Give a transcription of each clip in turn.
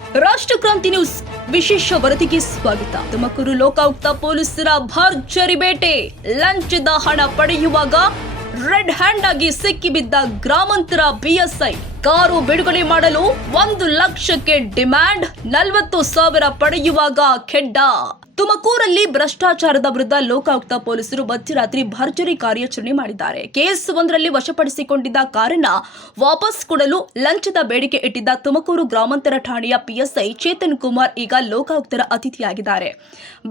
Rashtrakranti news ವಿಶೇಷ ವರದಿಗೆ ಸ್ವಾಗತ. ತುಮಕೂರು ಲೋಕಾಯುಕ್ತ ಪೊಲೀಸರ ಭರ್ಜರಿ ಬೇಟೆ. ಲಂಚದ ಹಣ ಪಡೆಯುವಾಗ ರೆಡ್ ಹ್ಯಾಂಡ್ ಆಗಿ ಸಿಕ್ಕಿಬಿದ್ದ ಗ್ರಾಮಾಂತರ ಪಿಎಸ್ಐ. ಕಾರು ಬಿಡುಗಡೆ ಮಾಡಲು 1 ಲಕ್ಷಕ್ಕೆ ಡಿಮ್ಯಾಂಡ್, 40,000 ಪಡೆಯುವಾಗ ಖೆಡ್ಡ. ತುಮಕೂರಲ್ಲಿ ಭ್ರಷ್ಟಾಚಾರದ ವಿರುದ್ಧ ಲೋಕಾಯುಕ್ತ ಪೊಲೀಸರು ಮಧ್ಯರಾತ್ರಿ ಭರ್ಜರಿ ಕಾರ್ಯಾಚರಣೆ ಮಾಡಿದ್ದಾರೆ. ಕೇಸ್ ಒಂದರಲ್ಲಿ ವಶಪಡಿಸಿಕೊಂಡಿದ್ದ ಕಾರನ್ನ ವಾಪಸ್ ಕೊಡಲು ಲಂಚದ ಬೇಡಿಕೆ ಇಟ್ಟಿದ್ದ ತುಮಕೂರು ಗ್ರಾಮಾಂತರ ಠಾಣೆಯ ಪಿಎಸ್ಐ ಚೇತನ್ ಕುಮಾರ್ ಈಗ ಲೋಕಾಯುಕ್ತರ ಅತಿಥಿಯಾಗಿದ್ದಾರೆ.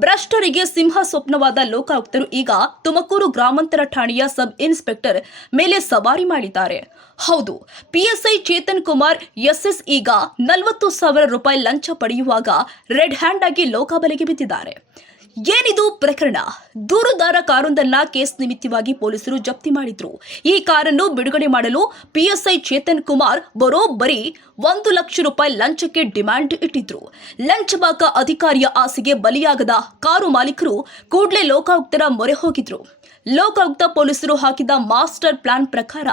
ಭ್ರಷ್ಟರಿಗೆ ಸಿಂಹ ಸ್ವಪ್ನವಾದ ಲೋಕಾಯುಕ್ತರು ಈಗ ತುಮಕೂರು ಗ್ರಾಮಾಂತರ ಠಾಣೆಯ ಸಬ್ ಇನ್ಸ್ಪೆಕ್ಟರ್ ಮೇಲೆ ಸವಾರಿ ಮಾಡಿದ್ದಾರೆ. ಹೌದು, ಪಿಎಸ್ಐ ಚೇತನ್ ಕುಮಾರ್ ಎಸ್ಎಸ್ ಈಗ 40,000 ರೂಪಾಯಿ ಲಂಚ ಪಡೆಯುವಾಗ ರೆಡ್ ಹ್ಯಾಂಡ್ ಆಗಿ ಲೋಕಾಬಲೆಗೆ ಬಿದ್ದಿದ್ದಾರೆ. ಏನಿದು ಪ್ರಕರಣ? ದೂರುದಾರ ಕಾರೊಂದನ್ನ ಕೇಸ್ ನಿಮಿತ್ತವಾಗಿ ಪೊಲೀಸರು ಜಪ್ತಿ ಮಾಡಿದ್ರು. ಈ ಕಾರನ್ನು ಬಿಡುಗಡೆ ಮಾಡಲು ಪಿಎಸ್ಐ ಚೇತನ್ ಕುಮಾರ್ ಬರೋಬ್ಬರಿ 1 ಲಕ್ಷ ರೂಪಾಯಿ ಲಂಚಕ್ಕೆ ಡಿಮ್ಯಾಂಡ್ ಇಟ್ಟಿದ್ರು. ಲಂಚಬಾಕ ಅಧಿಕಾರಿಯ ಆಸೆಗೆ ಬಲಿಯಾಗದ ಕಾರು ಮಾಲೀಕರು ಕೂಡಲೇ ಲೋಕಾಯುಕ್ತರ ಮೊರೆ ಹೋಗಿದ್ರು. ಲೋಕಾಯುಕ್ತ ಪೊಲೀಸರು ಹಾಕಿದ ಮಾಸ್ಟರ್ ಪ್ಲಾನ್ ಪ್ರಕಾರ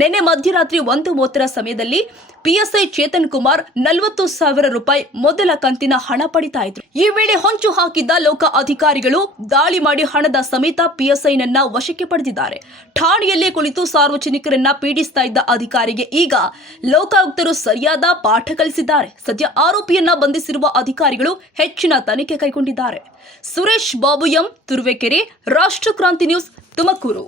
ನಿನ್ನೆ ಮಧ್ಯರಾತ್ರಿ 1:30 ಸಮಯದಲ್ಲಿ ಪಿಎಸ್ಐ ಚೇತನ್ ಕುಮಾರ್ 40,000 ರೂಪಾಯಿ ಮೊದಲ ಕಂತಿನ ಹಣ ಪಡಿತಾ ಇದ್ರು. ಈ ವೇಳೆ ಹೊಂಚು ಹಾಕಿದ್ದ ಲೋಕ ಅಧಿಕಾರಿಗಳು ದಾಳಿ ಮಾಡಿ ಹಣದ ಸಮೇತ ಪಿಎಸ್ಐನನ್ನ ವಶಕ್ಕೆ ಪಡೆದಿದ್ದಾರೆ. ಠಾಣೆಯಲ್ಲೇ ಕುಳಿತು ಸಾರ್ವಜನಿಕರನ್ನ ಪೀಡಿಸ್ತಾ ಇದ್ದ ಅಧಿಕಾರಿಗೆ ಈಗ ಲೋಕಾಯುಕ್ತರು ಸರಿಯಾದ ಪಾಠ ಕಲಿಸಿದ್ದಾರೆ. ಸದ್ಯ ಆರೋಪಿಯನ್ನ ಬಂಧಿಸಿರುವ ಅಧಿಕಾರಿಗಳು ಹೆಚ್ಚಿನ ತನಿಖೆ ಕೈಗೊಂಡಿದ್ದಾರೆ. Suresh Babu M, Turuvekere, Rashtrakranti news, Tumakuru.